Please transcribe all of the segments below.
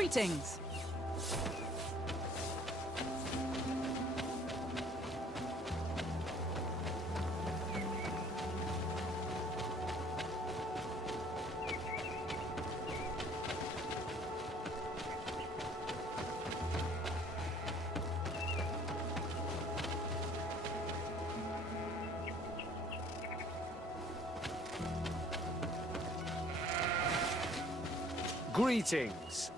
Greetings. Greetings.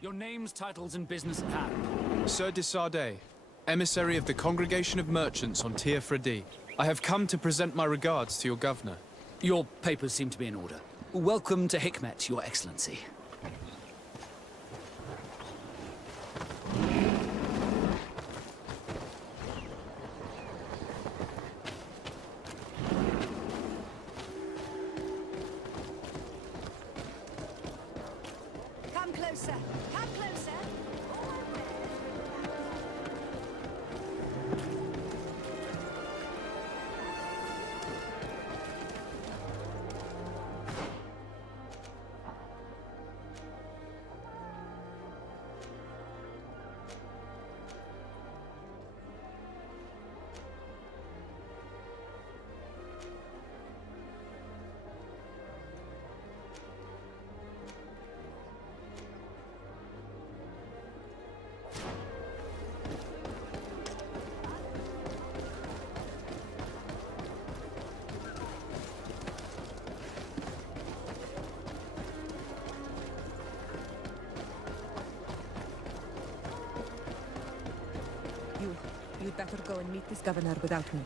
Your names, titles, and business at hand. Sir de Sardet, emissary of the Congregation of Merchants on Tier Fredi. I have come to present my regards to your governor. Your papers seem to be in order. Welcome to Hikmet, Your Excellency. Come closer. Come closer. You'd better go and meet this governor without me.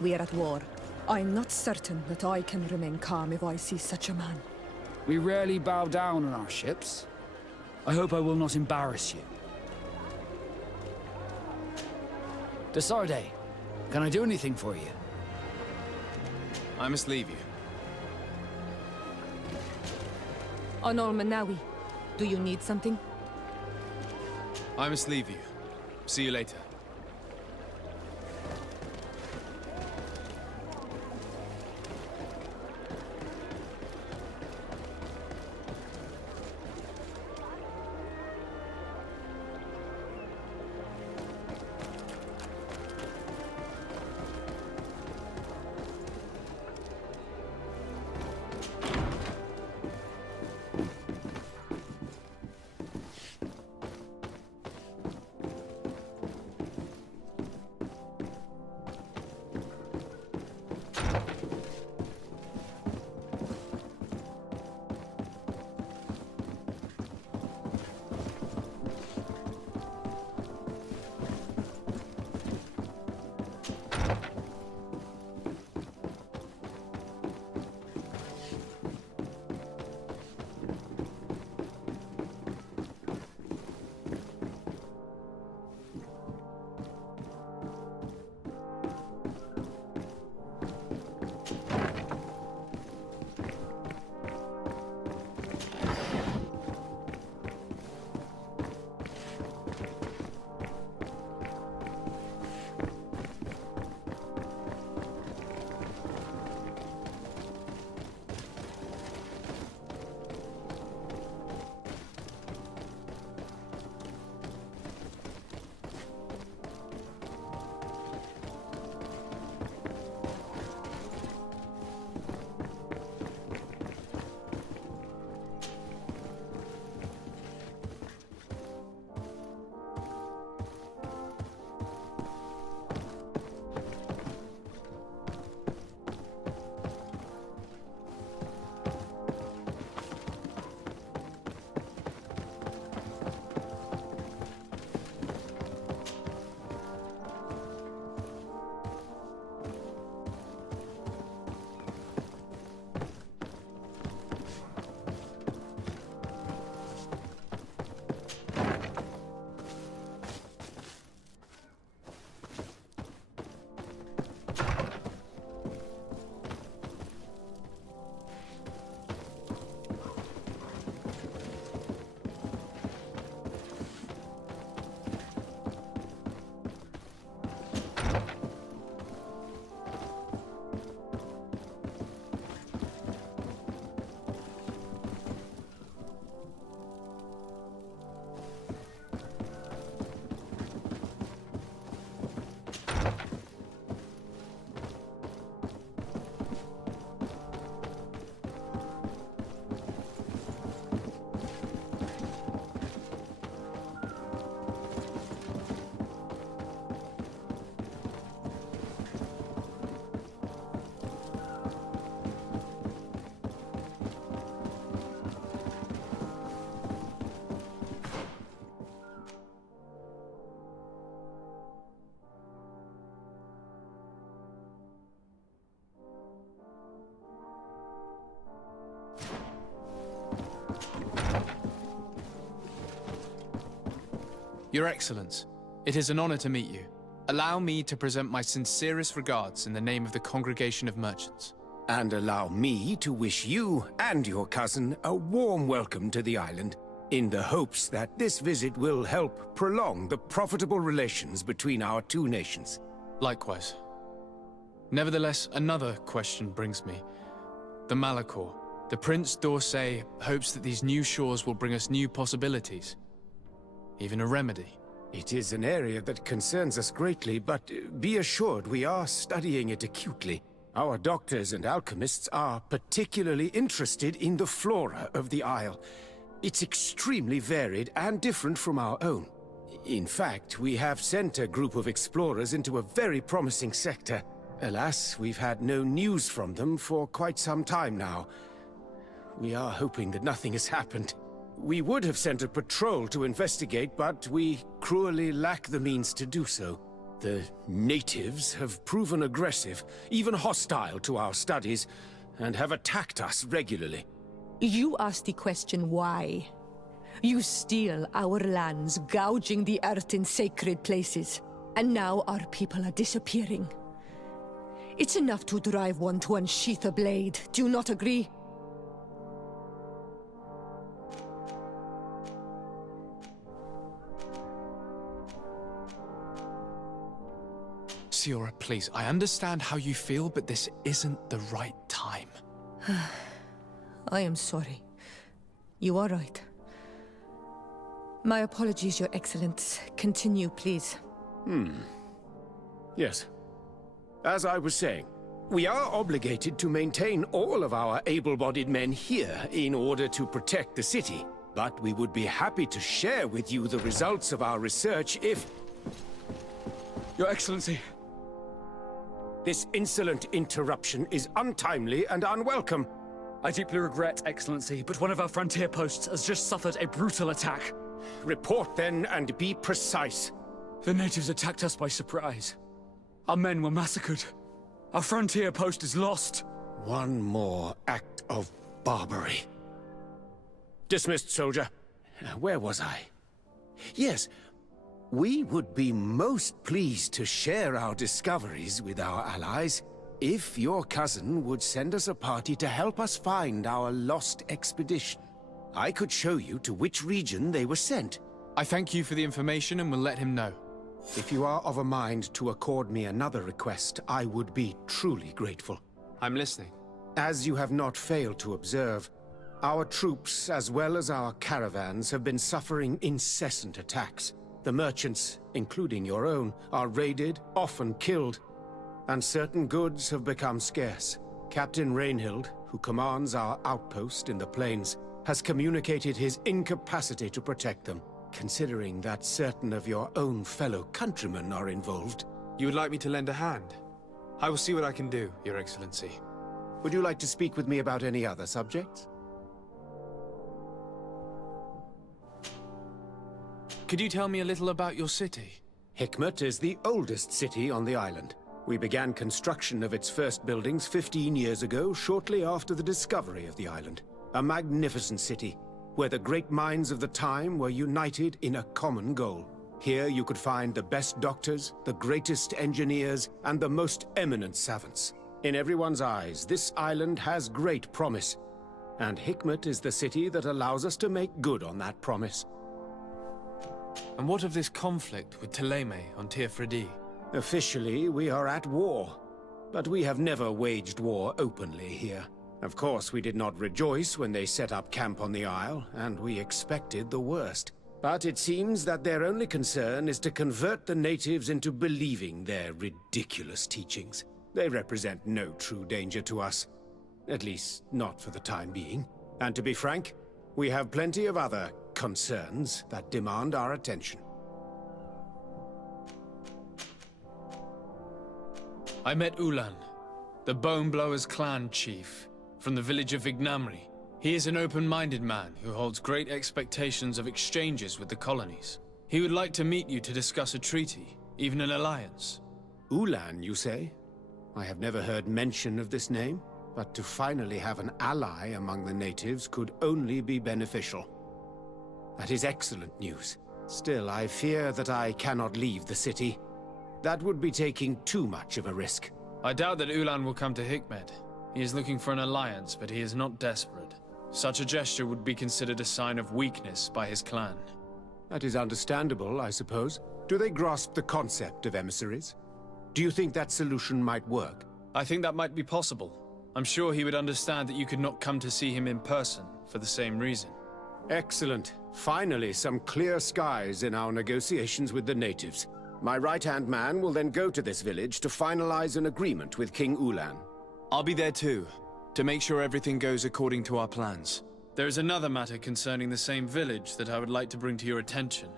We are at war. I'm not certain that I can remain calm if I see such a man. We rarely bow down on our ships. I hope I will not embarrass you. De Sardet, can I do anything for you? I must leave you. Onol Manawi, do you need something? I must leave you. See you later. Your Excellence, it is an honor to meet you. Allow me to present my sincerest regards in the name of the Congregation of Merchants. And allow me to wish you and your cousin a warm welcome to the island, in the hopes that this visit will help prolong the profitable relations between our two nations. Likewise. Nevertheless, another question brings me. The Malachor. The Prince d'Orsay hopes that these new shores will bring us new possibilities. Even a remedy. It is an area that concerns us greatly, but be assured we are studying it acutely. Our doctors and alchemists are particularly interested in the flora of the Isle. It's extremely varied and different from our own. In fact, we have sent a group of explorers into a very promising sector. Alas, we've had no news from them for quite some time now. We are hoping that nothing has happened. We would have sent a patrol to investigate, but we cruelly lack the means to do so. The natives have proven aggressive, even hostile to our studies, and have attacked us regularly. You asked the question why. You steal our lands, gouging the earth in sacred places. And now our people are disappearing. It's enough to drive one to unsheath a blade. Do you not agree? Siora, please, I understand how you feel, but this isn't the right time. I am sorry. You are right. My apologies, Your Excellence. Continue, please. Yes. As I was saying, we are obligated to maintain all of our able-bodied men here in order to protect the city. But we would be happy to share with you the results of our research if... Your Excellency. This insolent interruption is untimely and unwelcome. I deeply regret, Excellency, but one of our frontier posts has just suffered a brutal attack. Report then and be precise. The natives attacked us by surprise. Our men were massacred. Our frontier post is lost. One more act of barbarity. Dismissed, soldier. Where was I? Yes. We would be most pleased to share our discoveries with our allies if your cousin would send us a party to help us find our lost expedition. I could show you to which region they were sent. I thank you for the information and will let him know. If you are of a mind to accord me another request, I would be truly grateful. I'm listening. As you have not failed to observe, our troops, as well as our caravans, have been suffering incessant attacks. The merchants, including your own, are raided, often killed, and certain goods have become scarce. Captain Reinhild, who commands our outpost in the plains, has communicated his incapacity to protect them, considering that certain of your own fellow countrymen are involved. You would like me to lend a hand? I will see what I can do, Your Excellency. Would you like to speak with me about any other subjects? Could you tell me a little about your city? Hikmet is the oldest city on the island. We began construction of its first buildings 15 years ago, shortly after the discovery of the island. A magnificent city, where the great minds of the time were united in a common goal. Here you could find the best doctors, the greatest engineers, and the most eminent savants. In everyone's eyes, this island has great promise, and Hikmet is the city that allows us to make good on that promise. And what of this conflict with Ptolemy on Tir-Fredi? Officially, we are at war, but we have never waged war openly here. Of course, we did not rejoice when they set up camp on the Isle, and we expected the worst. But it seems that their only concern is to convert the natives into believing their ridiculous teachings. They represent no true danger to us. At least, not for the time being. And to be frank, we have plenty of other concerns that demand our attention. I met Ulan, the Bone Blowers clan chief, from the village of Vignamri. He is an open-minded man who holds great expectations of exchanges with the colonies. He would like to meet you to discuss a treaty, even an alliance. Ulan, you say? I have never heard mention of this name, but to finally have an ally among the natives could only be beneficial. That is excellent news. Still, I fear that I cannot leave the city. That would be taking too much of a risk. I doubt that Ulan will come to Hikmet. He is looking for an alliance, but he is not desperate. Such a gesture would be considered a sign of weakness by his clan. That is understandable, I suppose. Do they grasp the concept of emissaries? Do you think that solution might work? I think that might be possible. I'm sure he would understand that you could not come to see him in person for the same reason. Excellent. Finally, some clear skies in our negotiations with the natives. My right-hand man will then go to this village to finalize an agreement with King Ulan. I'll be there too, to make sure everything goes according to our plans. There is another matter concerning the same village that I would like to bring to your attention.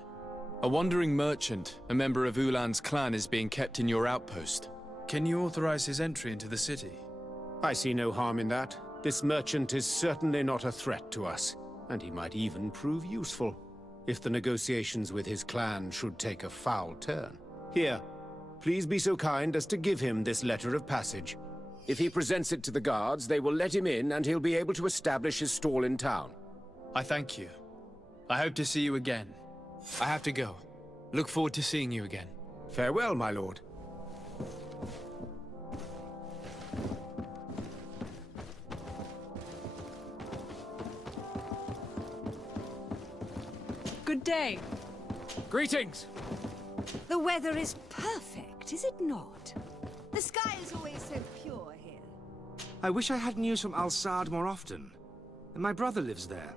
A wandering merchant, a member of Ulan's clan, is being kept in your outpost. Can you authorize his entry into the city? I see no harm in that. This merchant is certainly not a threat to us, and he might even prove useful, if the negotiations with his clan should take a foul turn. Here, please be so kind as to give him this letter of passage. If he presents it to the guards, they will let him in and he'll be able to establish his stall in town. I thank you. I hope to see you again. I have to go. Look forward to seeing you again. Farewell, my lord. Good day. Greetings! The weather is perfect, is it not? The sky is always so pure here. I wish I had news from Al Saad more often. My brother lives there.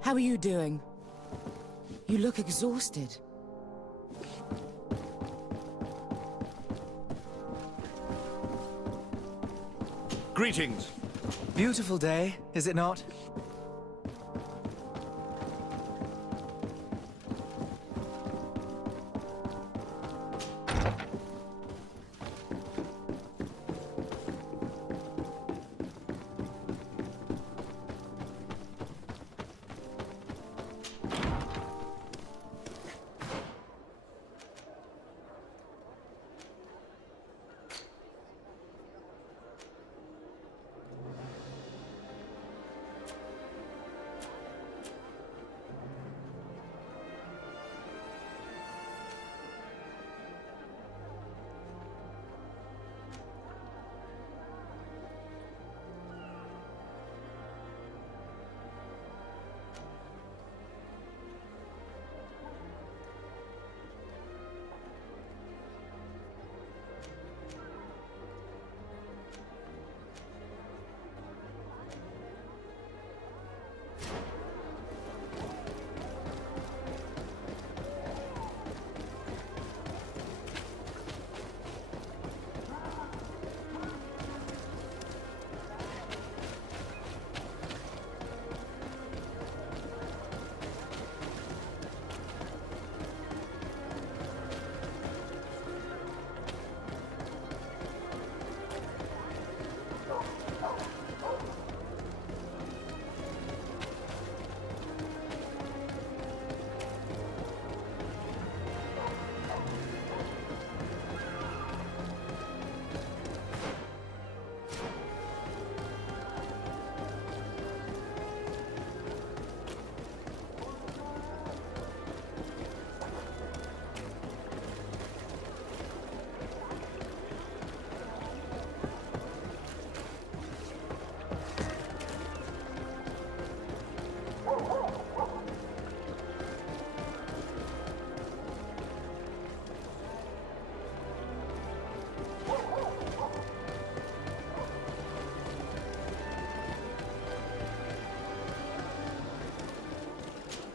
How are you doing? You look exhausted. Greetings. Beautiful day, is it not?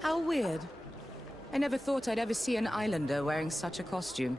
How weird. I never thought I'd ever see an islander wearing such a costume.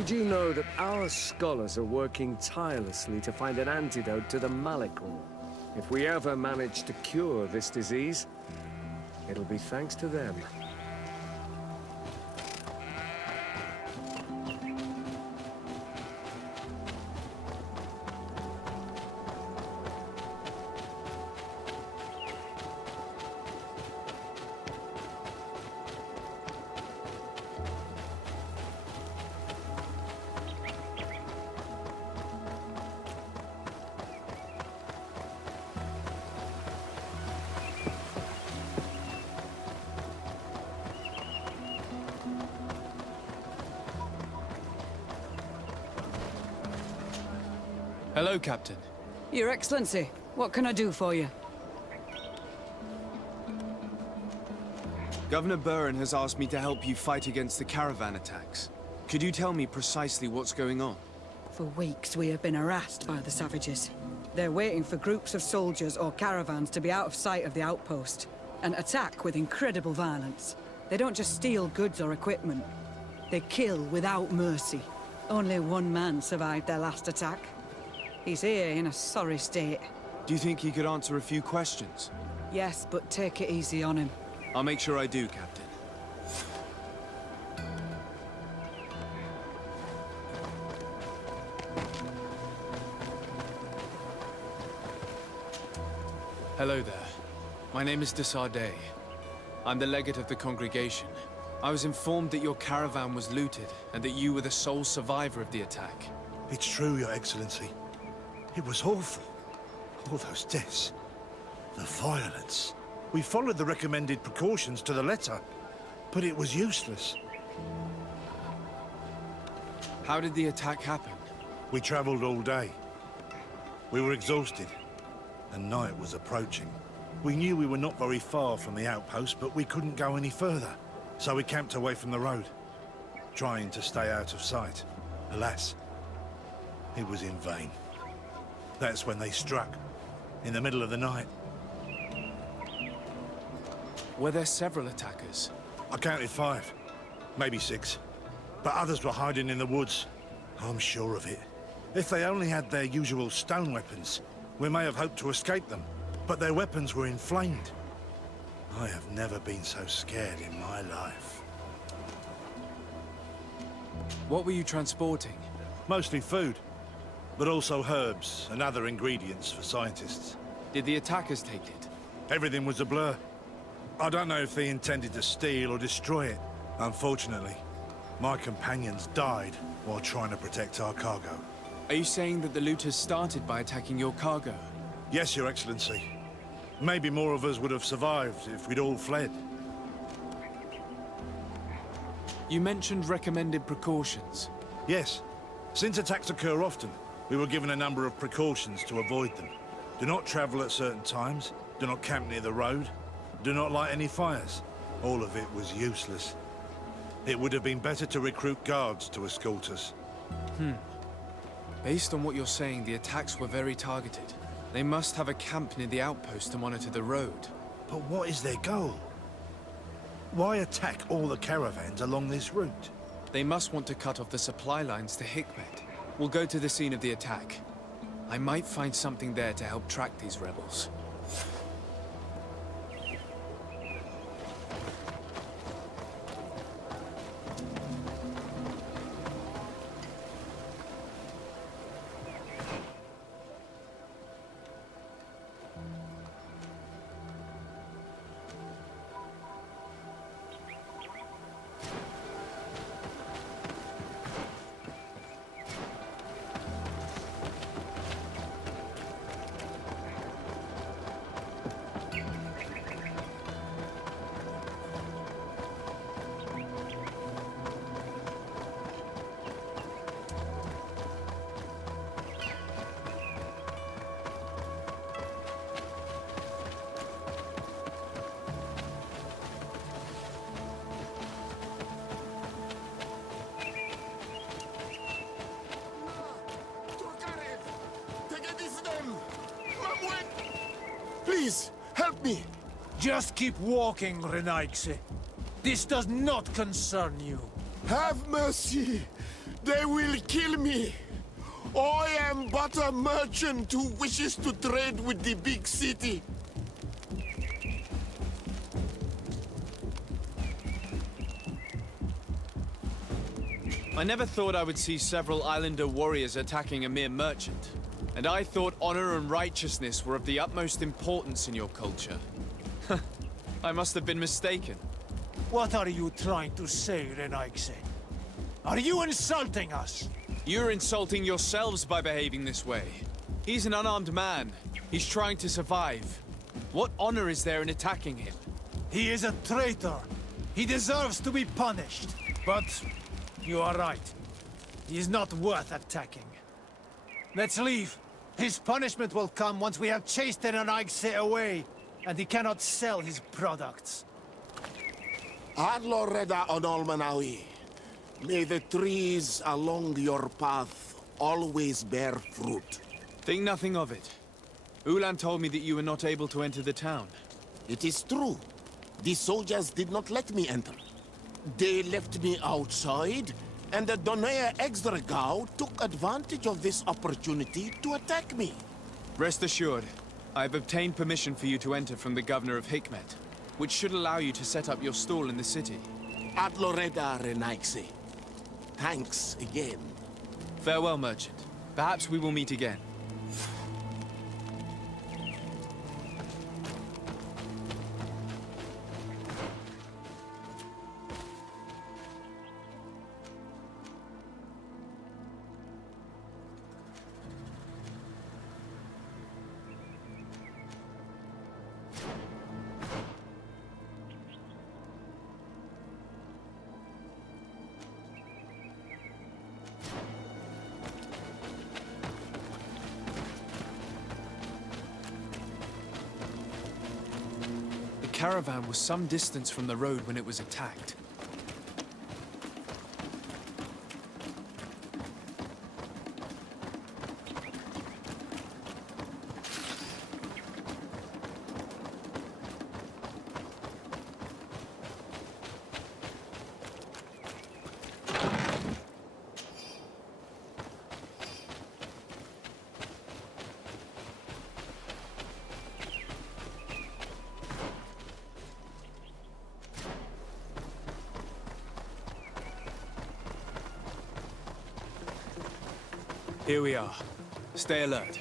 Did you know that our scholars are working tirelessly to find an antidote to the Malikor? If we ever manage to cure this disease, it'll be thanks to them. Hello, Captain. Your Excellency, what can I do for you? Governor Burhan has asked me to help you fight against the caravan attacks. Could you tell me precisely what's going on? For weeks we have been harassed by the savages. They're waiting for groups of soldiers or caravans to be out of sight of the outpost and attack with incredible violence. They don't just steal goods or equipment. They kill without mercy. Only one man survived their last attack. He's here in a sorry state. Do you think he could answer a few questions? Yes, but take it easy on him. I'll make sure I do, Captain. Hello there. My name is de Sardet. I'm the legate of the congregation. I was informed that your caravan was looted, and that you were the sole survivor of the attack. It's true, Your Excellency. It was awful. All those deaths. The violence. We followed the recommended precautions to the letter, but it was useless. How did the attack happen? We traveled all day. We were exhausted, and night was approaching. We knew we were not very far from the outpost, but we couldn't go any further. So we camped away from the road, trying to stay out of sight. Alas, it was in vain. That's when they struck, in the middle of the night. Were there several attackers? I counted 5, maybe 6. But others were hiding in the woods. I'm sure of it. If they only had their usual stone weapons, we may have hoped to escape them. But their weapons were inflamed. I have never been so scared in my life. What were you transporting? Mostly food, but also herbs and other ingredients for scientists. Did the attackers take it? Everything was a blur. I don't know if they intended to steal or destroy it. Unfortunately, my companions died while trying to protect our cargo. Are you saying that the looters started by attacking your cargo? Yes, Your Excellency. Maybe more of us would have survived if we'd all fled. You mentioned recommended precautions. Yes. Since attacks occur often, we were given a number of precautions to avoid them. Do not travel at certain times, do not camp near the road, do not light any fires. All of it was useless. It would have been better to recruit guards to escort us. Based on what you're saying, the attacks were very targeted. They must have a camp near the outpost to monitor the road. But what is their goal? Why attack all the caravans along this route? They must want to cut off the supply lines to Hikmet. We'll go to the scene of the attack. I might find something there to help track these rebels. Please, help me! Just keep walking, Rynek. This does not concern you. Have mercy! They will kill me. I am but a merchant who wishes to trade with the big city. I never thought I would see several islander warriors attacking a mere merchant. And I thought honor and righteousness were of the utmost importance in your culture. I must have been mistaken. What are you trying to say, Rynek? Are you insulting us? You're insulting yourselves by behaving this way. He's an unarmed man. He's trying to survive. What honor is there in attacking him? He is a traitor. He deserves to be punished. But you are right. He is not worth attacking. Let's leave. His punishment will come once we have chased Rynek away, and he cannot sell his products. Adloreda Onolmanawi. May the trees along your path always bear fruit. Think nothing of it. Ulan told me that you were not able to enter the town. It is true. The soldiers did not let me enter. They left me outside, and the Donea Exdragao took advantage of this opportunity to attack me. Rest assured, I have obtained permission for you to enter from the governor of Hikmet, which should allow you to set up your stall in the city. Adloreda Rynek. Thanks again. Farewell, merchant. Perhaps we will meet again. The caravan was some distance from the road when it was attacked. Here we are. Stay alert.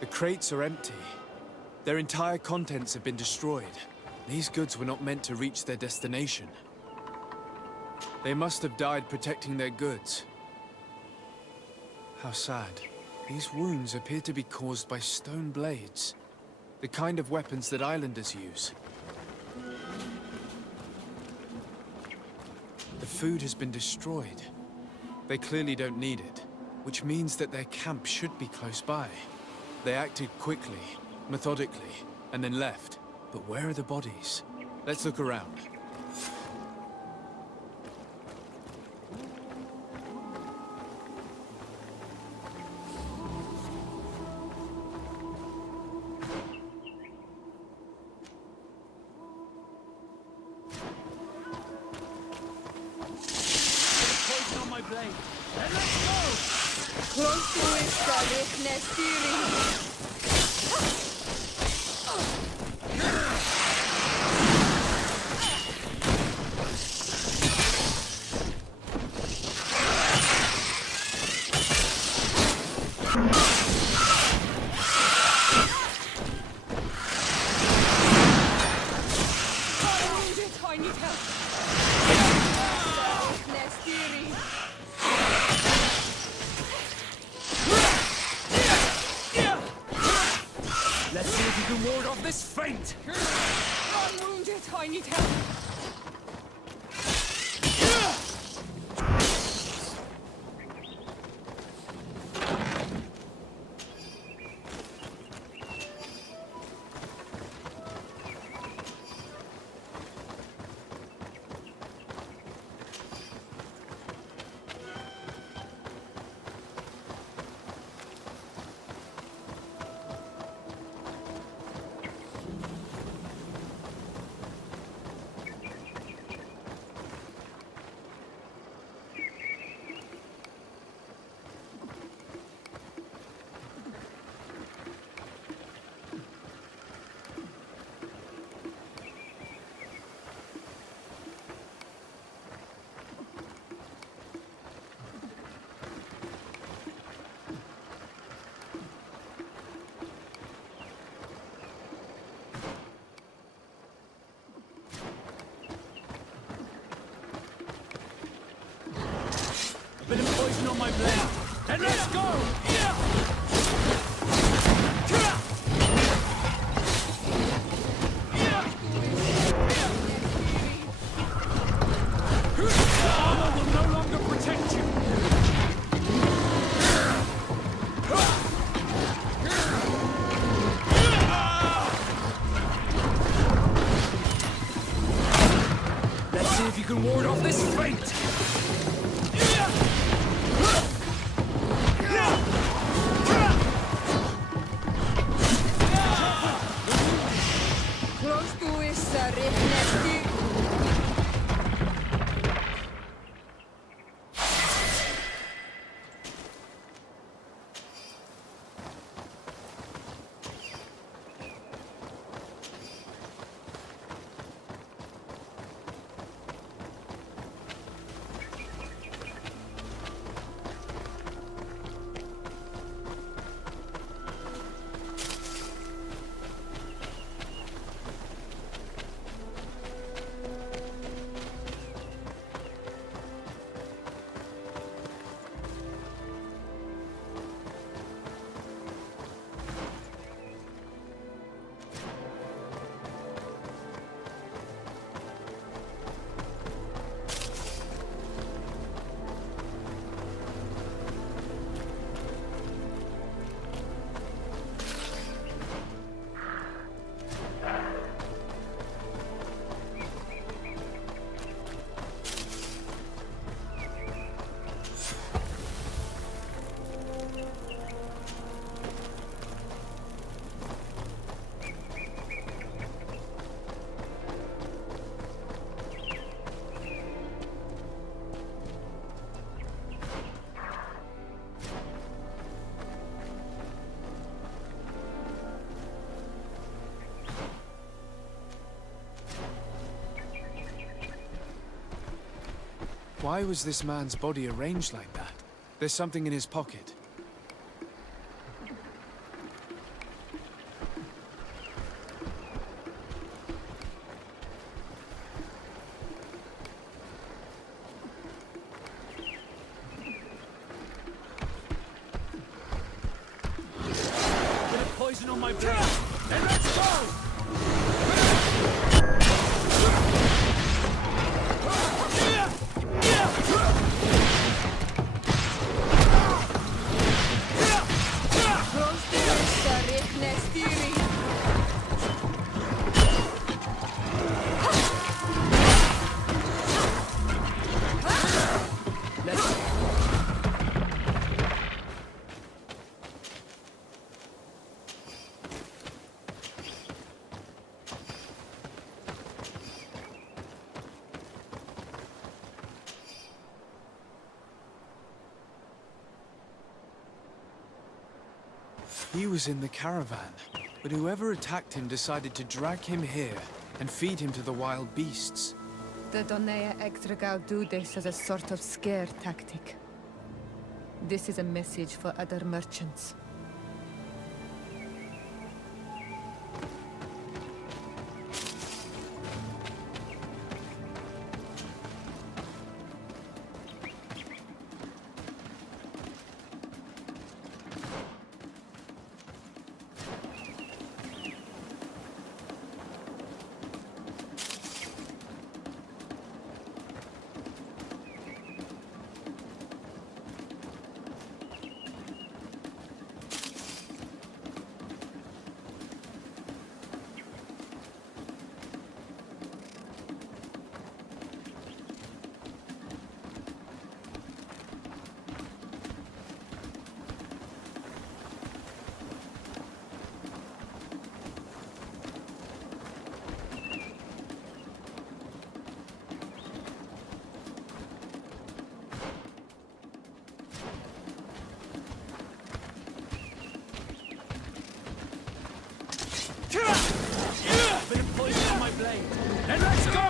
The crates are empty. Their entire contents have been destroyed. These goods were not meant to reach their destination. They must have died protecting their goods. How sad. These wounds appear to be caused by stone blades. The kind of weapons that islanders use. The food has been destroyed. They clearly don't need it, which means that their camp should be close by. They acted quickly, methodically, and then left. But where are the bodies? Let's look around. Poison on my blade. Then let's go! Close to it, Sardet, Nestiri. poison on my blade. And let's go! Armor will no longer protect you. Let's see if you can ward off this fate. Why was this man's body arranged like that? There's something in his pocket. Bit of poison on my blade. Then let's go! He was in the caravan, but whoever attacked him decided to drag him here and feed him to the wild beasts. The Donea Extragal do this as a sort of scare tactic. This is a message for other merchants. Bit of poison on my blade. And let's go!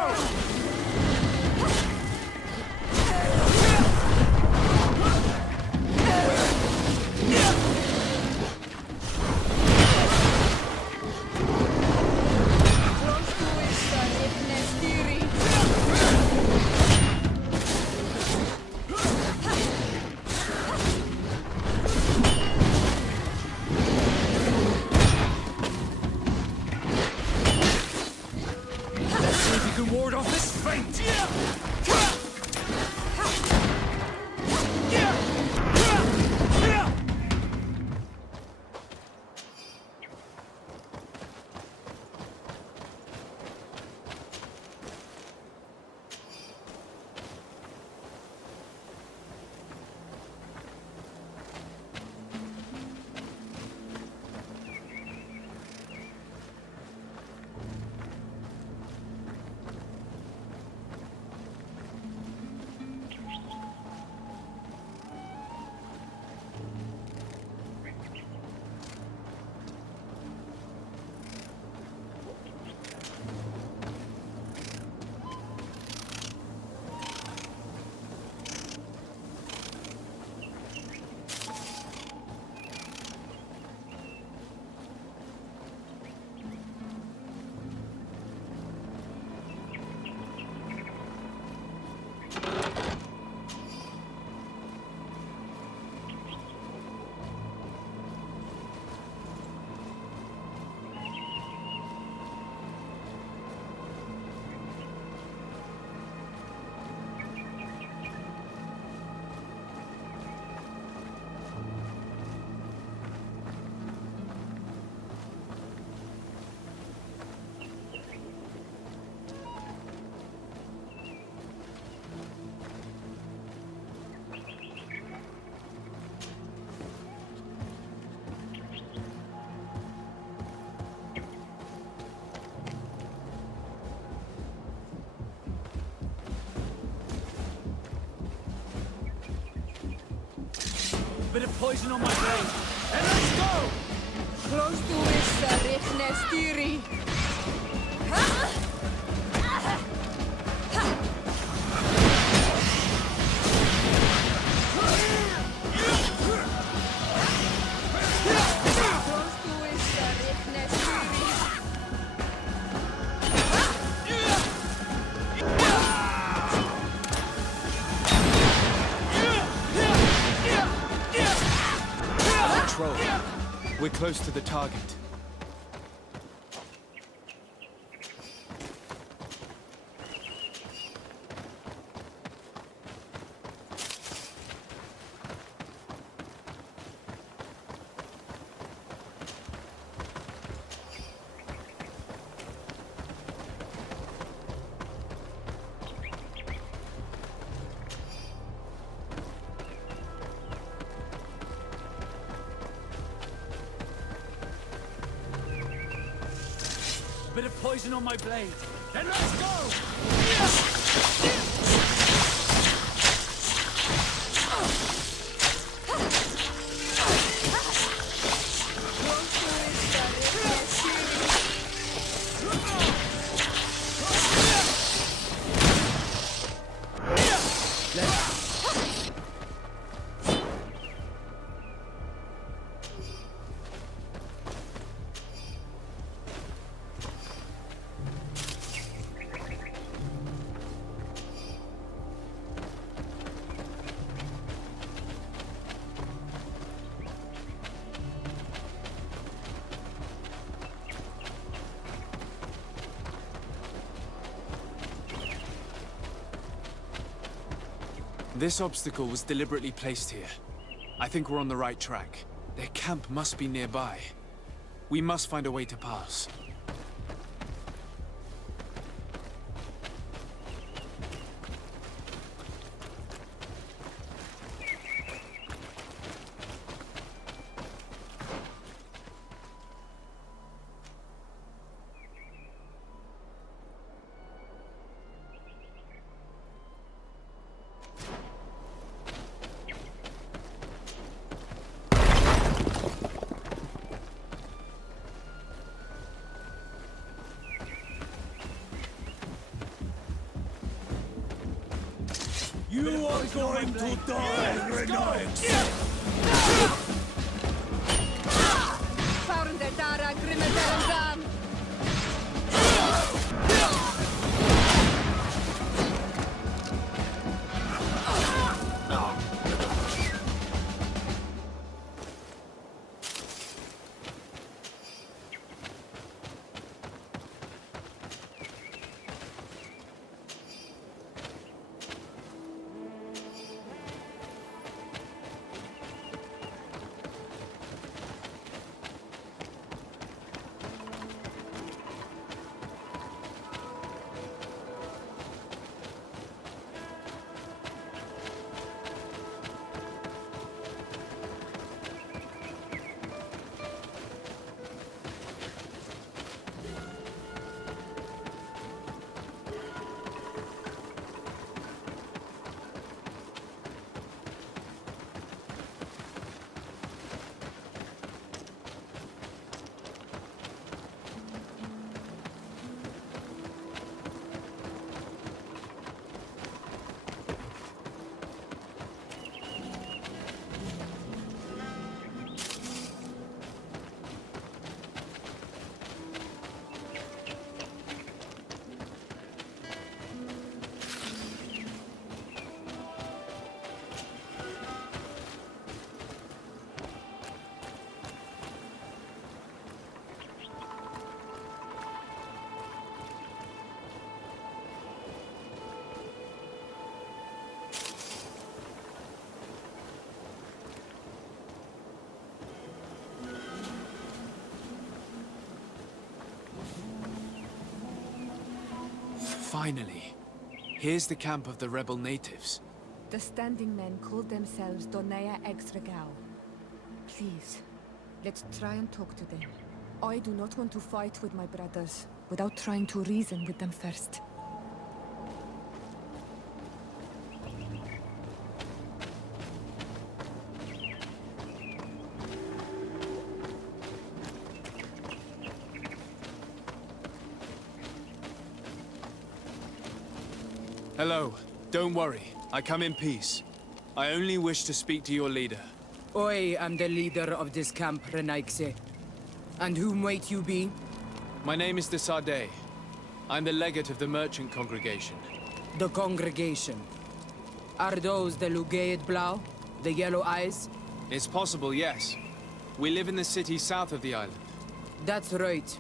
poison on my blade. And let's go! Close to Issa Richnestiri. Control. We're close to the target. Bit of poison on my blade. Then let's go! This obstacle was deliberately placed here. I think we're on the right track. Their camp must be nearby. We must find a way to pass. You are going to die, Rynek! Found the Dara Grimmedam. Finally. Here's the camp of the rebel natives. The standing men call themselves Donea Exregao. Please, let's try and talk to them. I do not want to fight with my brothers without trying to reason with them first. Hello. Don't worry. I come in peace. I only wish to speak to your leader. I am the leader of this camp, Renaikse. And whom might you be? My name is the Sardet. I'm the legate of the merchant congregation. The congregation. Are those the Lugaid Blau? The yellow eyes? It's possible, yes. We live in the city south of the island. That's right.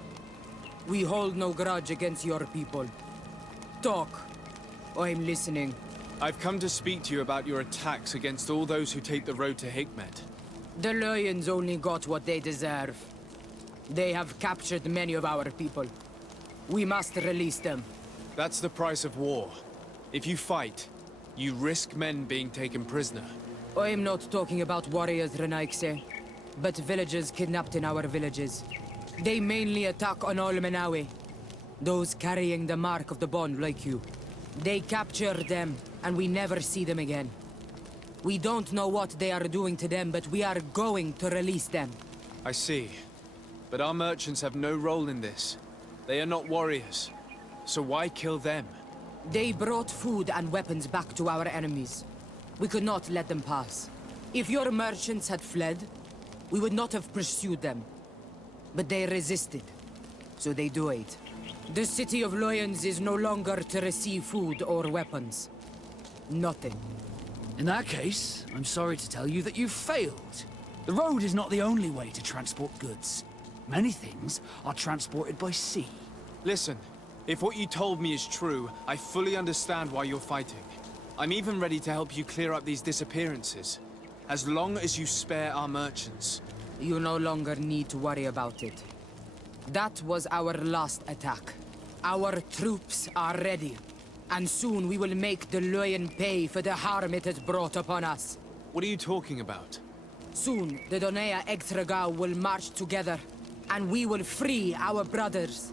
We hold no grudge against your people. Talk. I'm listening. I've come to speak to you about your attacks against all those who take the road to Hikmet. The Lions only got what they deserve. They have captured many of our people. We must release them. That's the price of war. If you fight, you risk men being taken prisoner. I'm not talking about warriors, Renaikse, but villagers kidnapped in our villages. They mainly attack on all Menawe, those carrying the mark of the bond like you. They capture them, and we never see them again. We don't know what they are doing to them, but we are going to release them. I see. But our merchants have no role in this. They are not warriors. So why kill them? They brought food and weapons back to our enemies. We could not let them pass. If your merchants had fled, we would not have pursued them. But they resisted, so they died. The city of Lions is no longer to receive food or weapons. Nothing. In that case, I'm sorry to tell you that you've failed. The road is not the only way to transport goods. Many things are transported by sea. Listen, if what you told me is true, I fully understand why you're fighting. I'm even ready to help you clear up these disappearances. As long as you spare our merchants. You no longer need to worry about it. That was our last attack. Our troops are ready. And soon we will make the Lion pay for the harm it has brought upon us. What are you talking about? Soon, the Donea Exregau will march together, and we will free our brothers.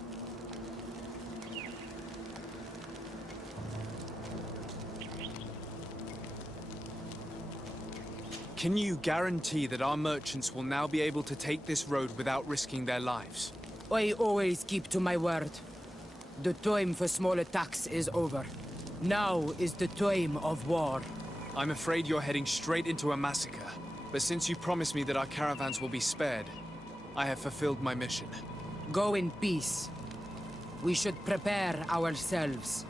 Can you guarantee that our merchants will now be able to take this road without risking their lives? I always keep to my word. The time for small attacks is over. Now is the time of war. I'm afraid you're heading straight into a massacre. But since you promised me that our caravans will be spared, I have fulfilled my mission. Go in peace. We should prepare ourselves.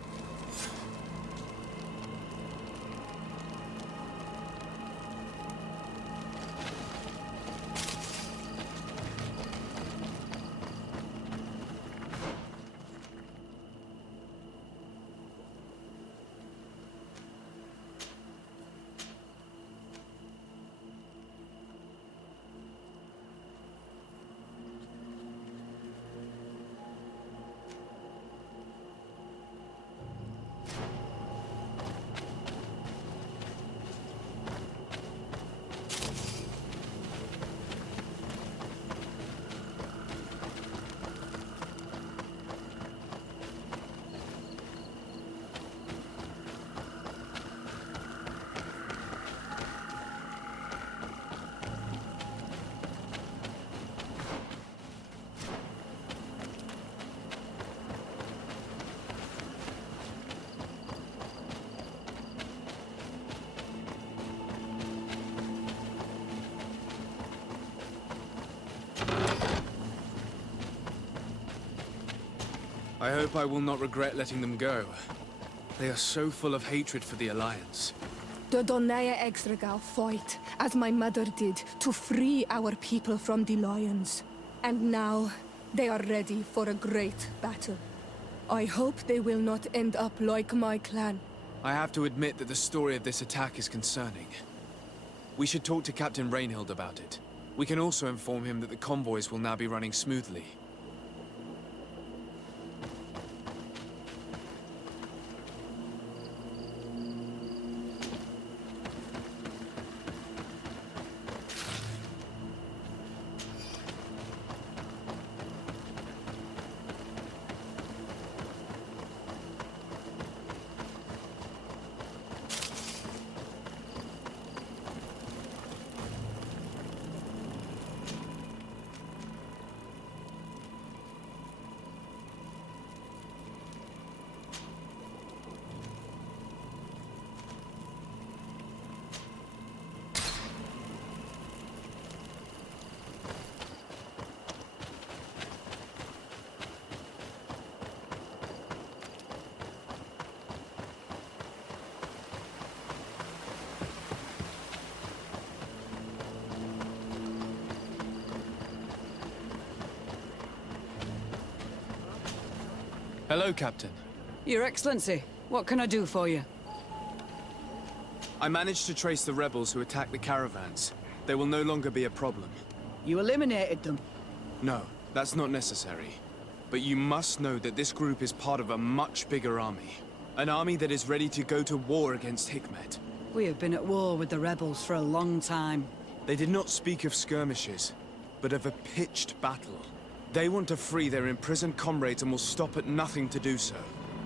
I hope I will not regret letting them go. They are so full of hatred for the Alliance. The Donea Exregau fought, as my mother did, to free our people from the Lions. And now, they are ready for a great battle. I hope they will not end up like my clan. I have to admit that the story of this attack is concerning. We should talk to Captain Reinhild about it. We can also inform him that the convoys will now be running smoothly. Hello, Captain. Your Excellency, what can I do for you? I managed to trace the rebels who attacked the caravans. They will no longer be a problem. You eliminated them. No, that's not necessary. But you must know that this group is part of a much bigger army. An army that is ready to go to war against Hikmet. We have been at war with the rebels for a long time. They did not speak of skirmishes, but of a pitched battle. They want to free their imprisoned comrades and will stop at nothing to do so.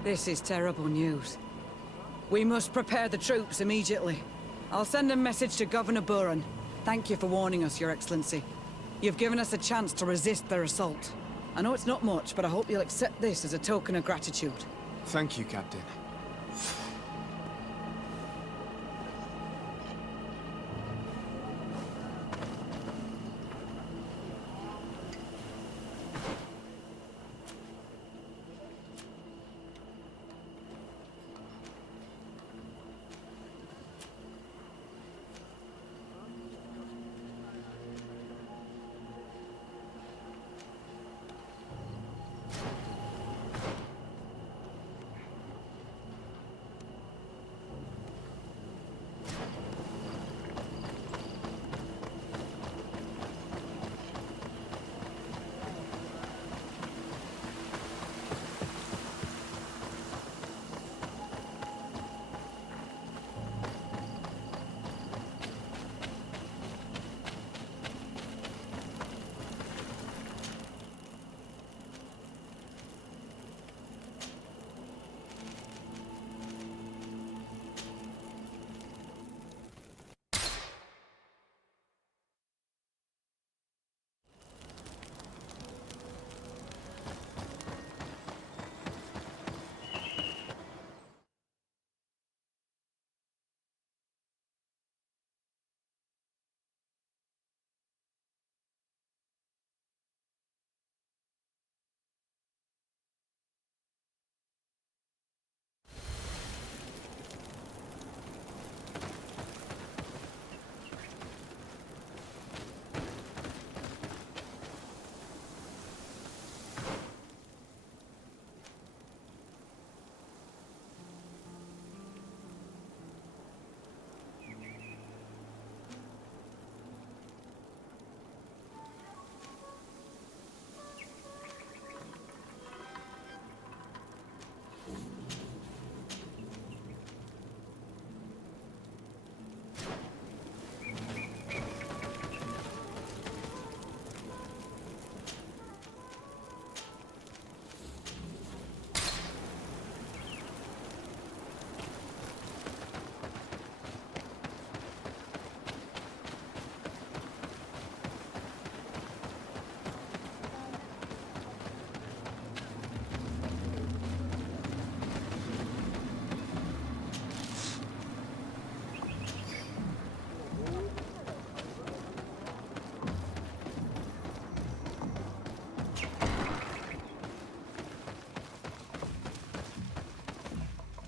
This is terrible news. We must prepare the troops immediately. I'll send a message to Governor Burhan. Thank you for warning us, Your Excellency. You've given us a chance to resist their assault. I know it's not much, but I hope you'll accept this as a token of gratitude. Thank you, Captain.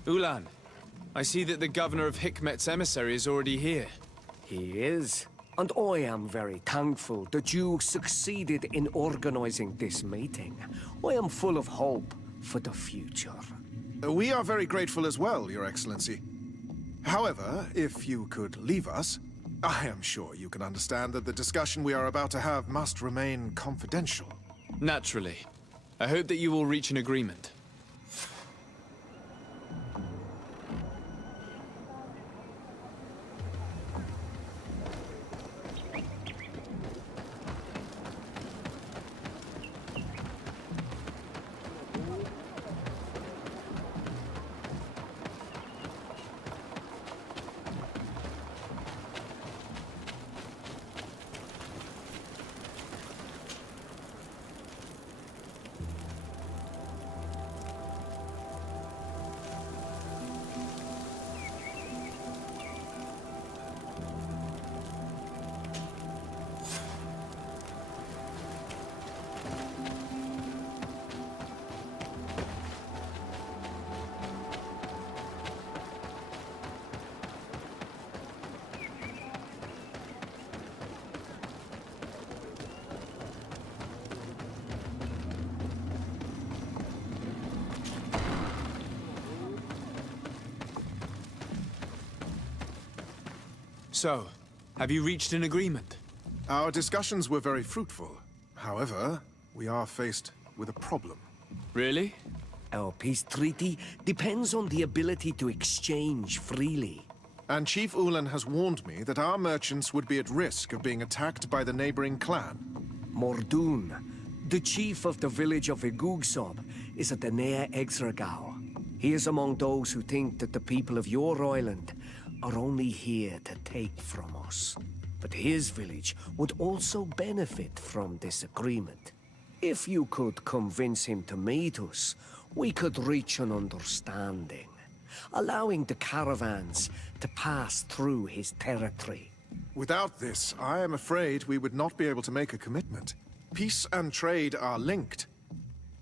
Ulan, I see that the governor of Hikmet's emissary is already here. He is. And I am very thankful that you succeeded in organizing this meeting. I am full of hope for the future. We are very grateful as well, Your Excellency. However, if you could leave us, I am sure you can understand that the discussion we are about to have must remain confidential. Naturally. I hope that you will reach an agreement. So, have you reached an agreement? Our discussions were very fruitful. However, we are faced with a problem. Really? Our peace treaty depends on the ability to exchange freely. And Chief Ulan has warned me that our merchants would be at risk of being attacked by the neighboring clan. Mordoon, the chief of the village of Igugsob, is a Danea Exregao. He is among those who think that the people of your island are only here to take from us. But his village would also benefit from this agreement. If you could convince him to meet us, we could reach an understanding, allowing the caravans to pass through his territory. Without this, I am afraid we would not be able to make a commitment. Peace and trade are linked.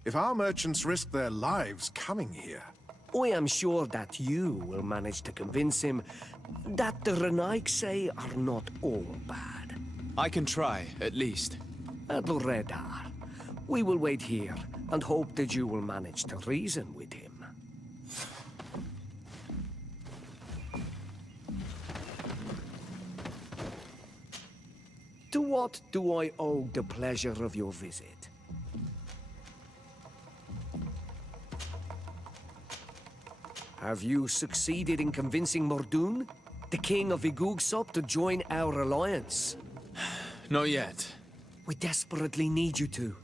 If our merchants risk their lives coming here... I am sure that you will manage to convince him that the Rynek are not all bad. I can try, at least. Adoredar, we will wait here and hope that you will manage to reason with him. To what do I owe the pleasure of your visit? Have you succeeded in convincing Mordoon, the king of Igugsob, to join our alliance? Not yet. We desperately need you to.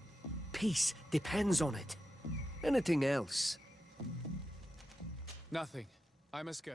Peace depends on it. Anything else? Nothing. I must go.